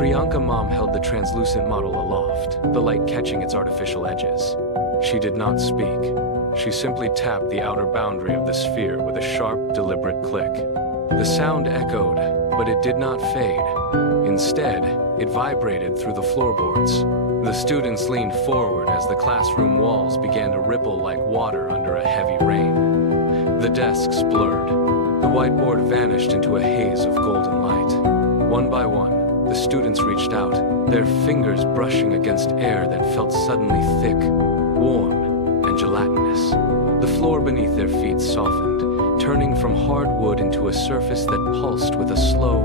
Priyanka mom held the translucent model aloft, the light catching its artificial edges. She did not speak. She simply tapped the outer boundary of the sphere with a sharp, deliberate click. The sound echoed, but it did not fade. Instead, it vibrated through the floorboards. The students leaned forward as the classroom walls began to ripple like water under a heavy rain. The desks blurred. The whiteboard vanished into a haze of golden light. One by one, the students reached out, their fingers brushing against air that felt suddenly thick, warm, and gelatinous. The floor beneath their feet softened, turning from hard wood into a surface that pulsed with a slow,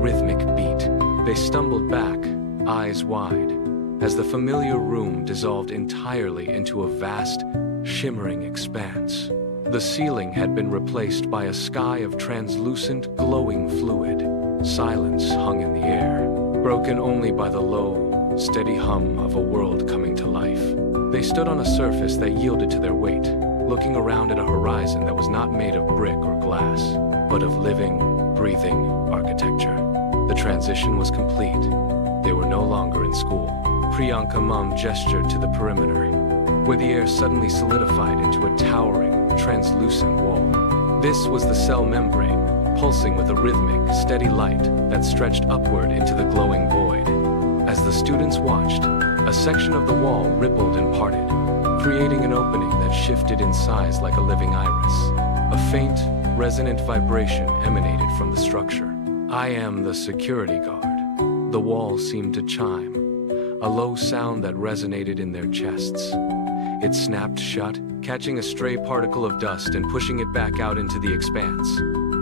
rhythmic beat. They stumbled back, eyes wide, as the familiar room dissolved entirely into a vast, shimmering expanse. The ceiling had been replaced by a sky of translucent, glowing fluid. Silence hung in the air, broken only by the low, steady hum of a world coming to life. They stood on a surface that yielded to their weight, looking around at a horizon that was not made of brick or glass, but of living, breathing architecture. The transition was complete. They were no longer in school. Priyanka mom gestured to the perimeter, where the air suddenly solidified into a towering, translucent wall. This was the cell membrane, pulsing with a rhythmic, steady light that stretched upward into the glowing void. As the students watched, a section of the wall rippled and parted, creating an opening that shifted in size like a living iris. A faint, resonant vibration emanated from the structure. "I am the security guard." The wall seemed to chime, a low sound that resonated in their chests. It snapped shut, catching a stray particle of dust and pushing it back out into the expanse,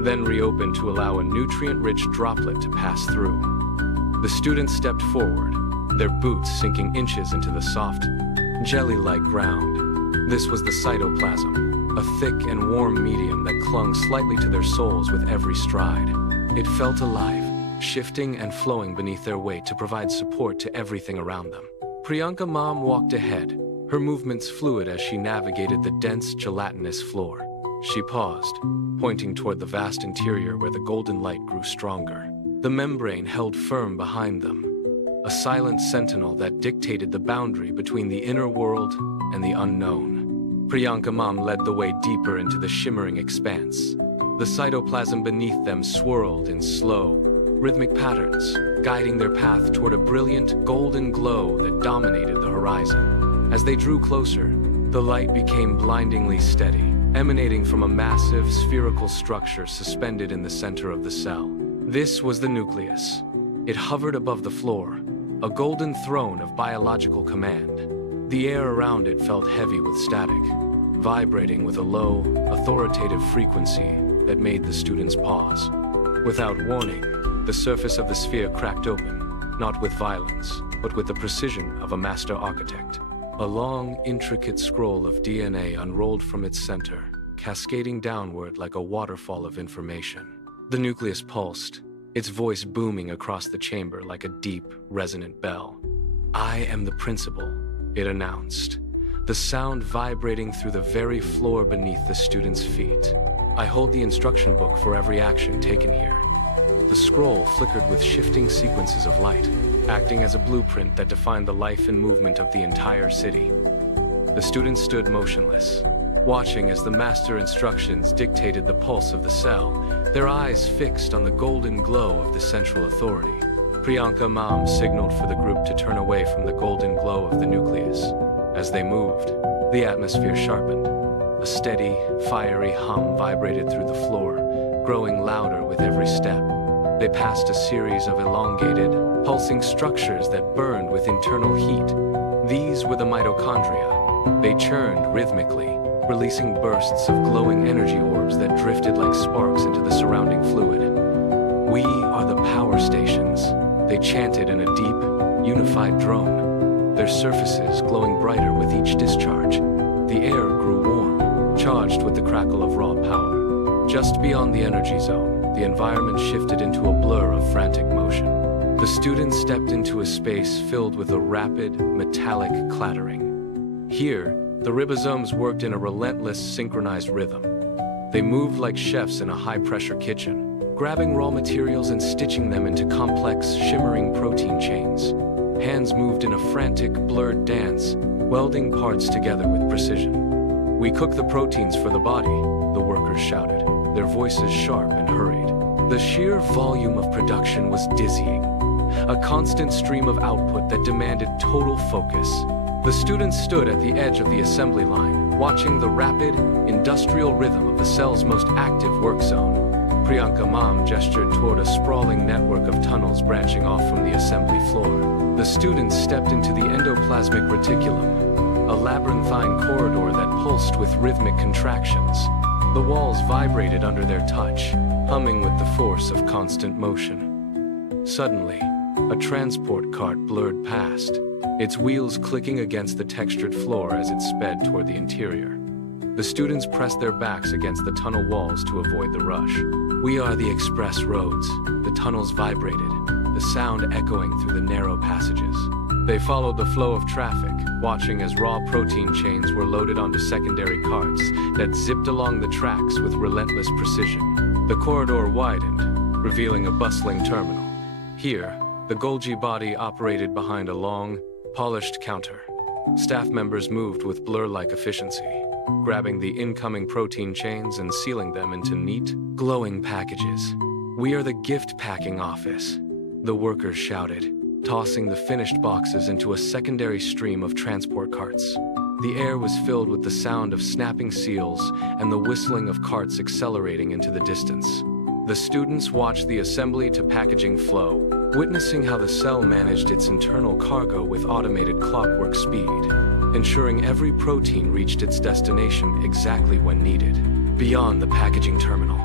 then reopened to allow a nutrient-rich droplet to pass through. The students stepped forward, their boots sinking inches into the soft, jelly-like ground. This was the cytoplasm, a thick and warm medium that clung slightly to their soles with every stride. It felt alive, shifting and flowing beneath their weight to provide support to everything around them. Priyanka mom walked ahead, her movements fluid as she navigated the dense, gelatinous floor. She paused, pointing toward the vast interior where the golden light grew stronger. The membrane held firm behind them, a silent sentinel that dictated the boundary between the inner world and the unknown. Priyanka mom led the way deeper into the shimmering expanse. The cytoplasm beneath them swirled in slow, rhythmic patterns, guiding their path toward a brilliant, golden glow that dominated the horizon. As they drew closer, the light became blindingly steady, emanating from a massive, spherical structure suspended in the center of the cell. This was the nucleus. It hovered above the floor, a golden throne of biological command. The air around it felt heavy with static, vibrating with a low, authoritative frequency that made the students pause. Without warning, the surface of the sphere cracked open, not with violence, but with the precision of a master architect. A long, intricate scroll of DNA unrolled from its center, cascading downward like a waterfall of information. The nucleus pulsed, its voice booming across the chamber like a deep, resonant bell. "I am the principal," it announced, the sound vibrating through the very floor beneath the students' feet. "I hold the instruction book for every action taken here." The scroll flickered with shifting sequences of light, acting as a blueprint that defined the life and movement of the entire city. The students stood motionless, watching as the master instructions dictated the pulse of the cell, their eyes fixed on the golden glow of the central authority. Priyanka mom signaled for the group to turn away from the golden glow of the nucleus. As they moved, the atmosphere sharpened. A steady, fiery hum vibrated through the floor, growing louder with every step. They passed a series of elongated, pulsing structures that burned with internal heat. These were the mitochondria. They churned rhythmically, releasing bursts of glowing energy orbs that drifted like sparks into the surrounding fluid. "We are the power stations," they chanted in a deep, unified drone, their surfaces glowing brighter with each discharge. The air grew warm, charged with the crackle of raw power. Just beyond the energy zone, the environment shifted into a blur of frantic motion. The students stepped into a space filled with a rapid, metallic clattering. Here, the ribosomes worked in a relentless, synchronized rhythm. They moved like chefs in a high-pressure kitchen, grabbing raw materials and stitching them into complex, shimmering protein moved in a frantic, blurred dance, welding parts together with precision. "We cook the proteins for the body," the workers shouted, their voices sharp and hurried. The sheer volume of production was dizzying, a constant stream of output that demanded total focus. The students stood at the edge of the assembly line, watching the rapid, industrial rhythm of the cell's most active work zone. Priyanka Mom gestured toward a sprawling network of tunnels branching off from the assembly floor. The students stepped into the endoplasmic reticulum, a labyrinthine corridor that pulsed with rhythmic contractions. The walls vibrated under their touch, humming with the force of constant motion. Suddenly, a transport cart blurred past, its wheels clicking against the textured floor as it sped toward the interior. The students pressed their backs against the tunnel walls to avoid the rush. "We are the express roads," the tunnels vibrated, the sound echoing through the narrow passages. They followed the flow of traffic, watching as raw protein chains were loaded onto secondary carts that zipped along the tracks with relentless precision. The corridor widened, revealing a bustling terminal. Here, the Golgi body operated behind a long, polished counter. Staff members moved with blur-like efficiency, grabbing the incoming protein chains and sealing them into neat, glowing packages. "We are the gift packing office," the workers shouted, tossing the finished boxes into a secondary stream of transport carts. The air was filled with the sound of snapping seals and the whistling of carts accelerating into the distance. The students watched the assembly to packaging flow, witnessing how the cell managed its internal cargo with automated clockwork speed, ensuring every protein reached its destination exactly when needed. Beyond the packaging terminal,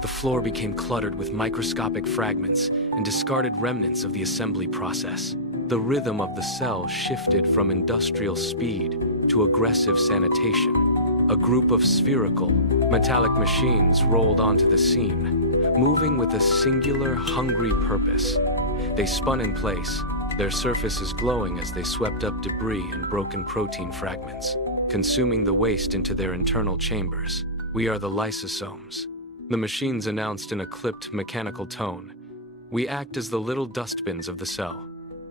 the floor became cluttered with microscopic fragments and discarded remnants of the assembly process. The rhythm of the cell shifted from industrial speed to aggressive sanitation. A group of spherical, metallic machines rolled onto the scene, moving with a singular, hungry purpose. They spun in place, their surfaces glowing as they swept up debris and broken protein fragments, consuming the waste into their internal chambers. "We are the lysosomes," the machines announced in a clipped, mechanical tone. "We act as the little dustbins of the cell."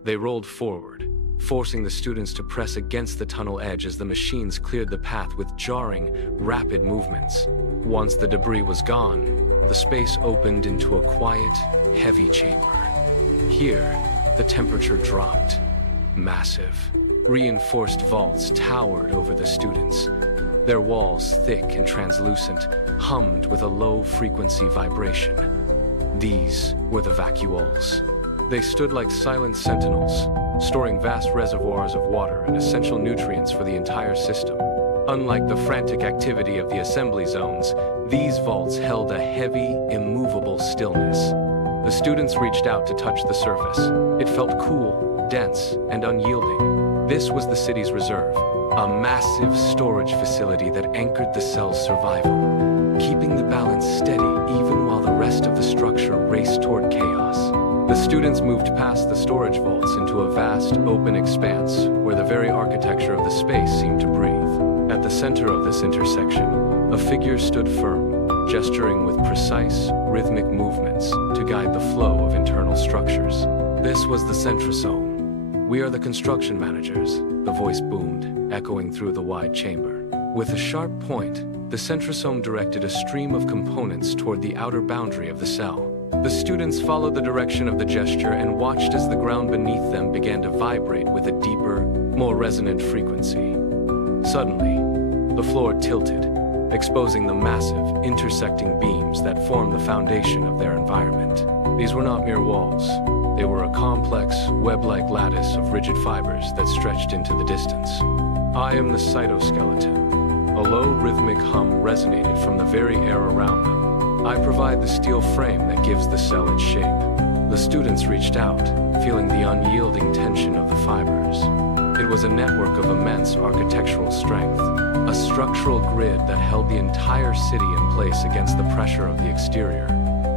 They rolled forward, forcing the students to press against the tunnel edge as the machines cleared the path with jarring, rapid movements. Once the debris was gone, the space opened into a quiet, heavy chamber. Here, the temperature dropped. Massive, reinforced vaults towered over the students. Their walls, thick and translucent, hummed with a low-frequency vibration. These were the vacuoles. They stood like silent sentinels, storing vast reservoirs of water and essential nutrients for the entire system. Unlike the frantic activity of the assembly zones, these vaults held a heavy, immovable stillness. The students reached out to touch the surface. It felt cool, dense, and unyielding. This was the city's reserve, a massive storage facility that anchored the cell's survival, keeping the balance steady even while the rest of the structure raced toward chaos. The students moved past the storage vaults into a vast, open expanse where the very architecture of the space seemed to breathe. At the center of this intersection, a figure stood firm, gesturing with precise, rhythmic movements to guide the flow of internal structures. This was the centrosome. "We are the construction managers," the voice boomed, echoing through the wide chamber. With a sharp point, the centrosome directed a stream of components toward the outer boundary of the cell. The students followed the direction of the gesture and watched as the ground beneath them began to vibrate with a deeper, more resonant frequency. Suddenly, the floor tilted, exposing the massive, intersecting beams that formed the foundation of their environment. These were not mere walls. They were a complex, web-like lattice of rigid fibers that stretched into the distance. "I am the cytoskeleton." A low, rhythmic hum resonated from the very air around them. "I provide the steel frame that gives the cell its shape." The students reached out, feeling the unyielding tension of the fibers. It was a network of immense architectural strength, a structural grid that held the entire city in place against the pressure of the exterior.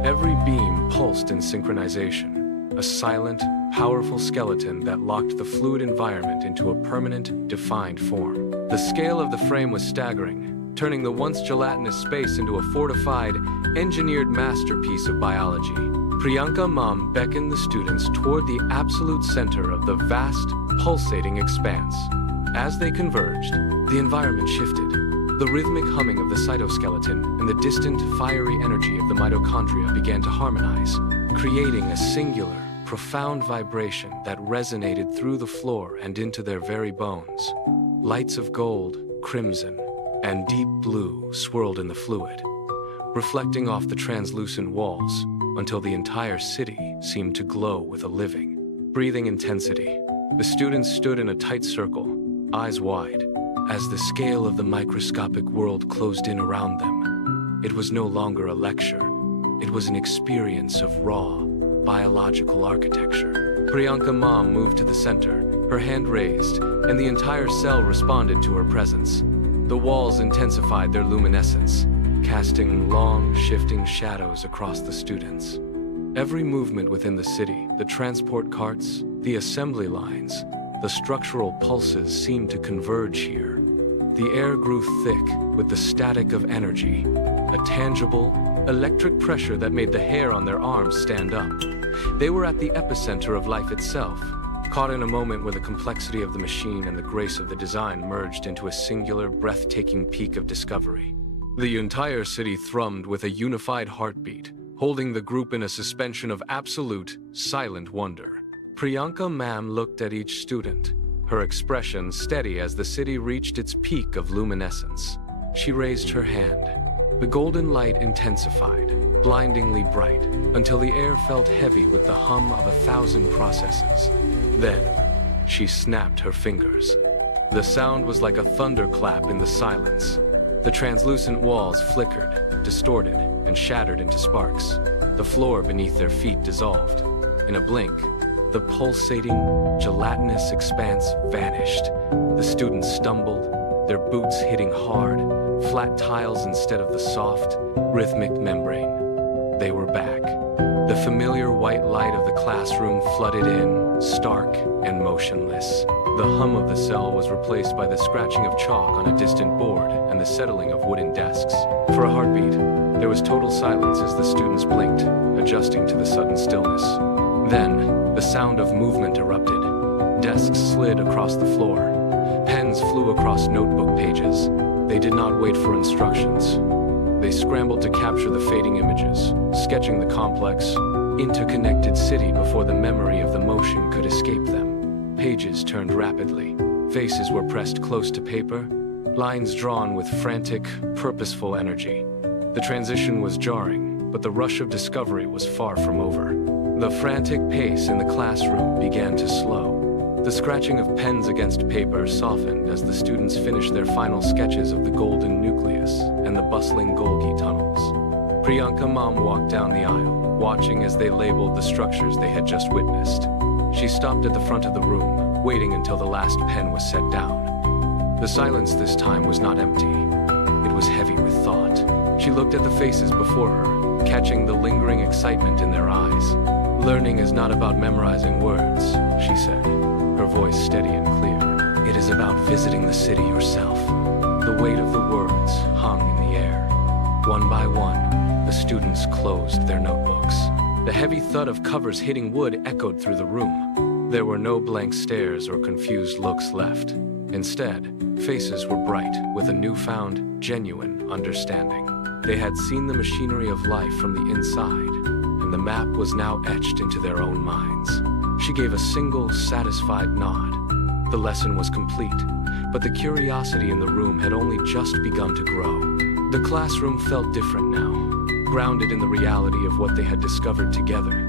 Every beam pulsed in synchronization, a silent, powerful skeleton that locked the fluid environment into a permanent, defined form. The scale of the frame was staggering, turning the once gelatinous space into a fortified, engineered masterpiece of biology. Priyanka Mom beckoned the students toward the absolute center of the vast, pulsating expanse. As they converged, the environment shifted. The rhythmic humming of the cytoskeleton and the distant, fiery energy of the mitochondria began to harmonize, creating a singular, profound vibration that resonated through the floor and into their very bones. Lights of gold, crimson, and deep blue swirled in the fluid, reflecting off the translucent walls until the entire city seemed to glow with a living, breathing intensity. The students stood in a tight circle, eyes wide, as the scale of the microscopic world closed in around them. It was no longer a lecture. It was an experience of raw, biological architecture. Priyanka Mom moved to the center, her hand raised, and the entire cell responded to her presence. The walls intensified their luminescence, casting long, shifting shadows across the students. Every movement within the city, the transport carts, the assembly lines, the structural pulses seemed to converge here. The air grew thick with the static of energy, a tangible, electric pressure that made the hair on their arms stand up. They were at the epicenter of life itself, caught in a moment where the complexity of the machine and the grace of the design merged into a singular, breathtaking peak of discovery. The entire city thrummed with a unified heartbeat, holding the group in a suspension of absolute, silent wonder. Priyanka Ma'am looked at each student, her expression steady as the city reached its peak of luminescence. She raised her hand. The golden light intensified, blindingly bright, until the air felt heavy with the hum of 1,000 processes. Then, she snapped her fingers. The sound was like a thunderclap in the silence. The translucent walls flickered, distorted, and shattered into sparks. The floor beneath their feet dissolved. In a blink, the pulsating, gelatinous expanse vanished. The students stumbled, their boots hitting hard, flat tiles instead of the soft, rhythmic membrane. They were back. The familiar white light of the classroom flooded in, stark and motionless. The hum of the cell was replaced by the scratching of chalk on a distant board and the settling of wooden desks. For a heartbeat, there was total silence as the students blinked, adjusting to the sudden stillness. Then, the sound of movement erupted. Desks slid across the floor. Pens flew across notebook pages. They did not wait for instructions. They scrambled to capture the fading images, sketching the complex, interconnected city before the memory of the motion could escape them. Pages turned rapidly. Faces were pressed close to paper, lines drawn with frantic, purposeful energy. The transition was jarring, but the rush of discovery was far from over. The frantic pace in the classroom began to slow. The scratching of pens against paper softened as the students finished their final sketches of the golden nucleus and the bustling Golgi tunnels. Priyanka Mom walked down the aisle, watching as they labeled the structures they had just witnessed. She stopped at the front of the room, waiting until the last pen was set down. The silence this time was not empty. It was heavy with thought. She looked at the faces before her, catching the lingering excitement in their eyes. "Learning is not about memorizing words," she said, her voice steady and clear. "It is about visiting the city yourself." The weight of the words hung in the air. One by one, the students closed their notebooks. The heavy thud of covers hitting wood echoed through the room. There were no blank stares or confused looks left. Instead, faces were bright with a newfound, genuine understanding. They had seen the machinery of life from the inside, and the map was now etched into their own minds. She gave a single, satisfied nod. The lesson was complete, but the curiosity in the room had only just begun to grow. The classroom felt different now, grounded in the reality of what they had discovered together.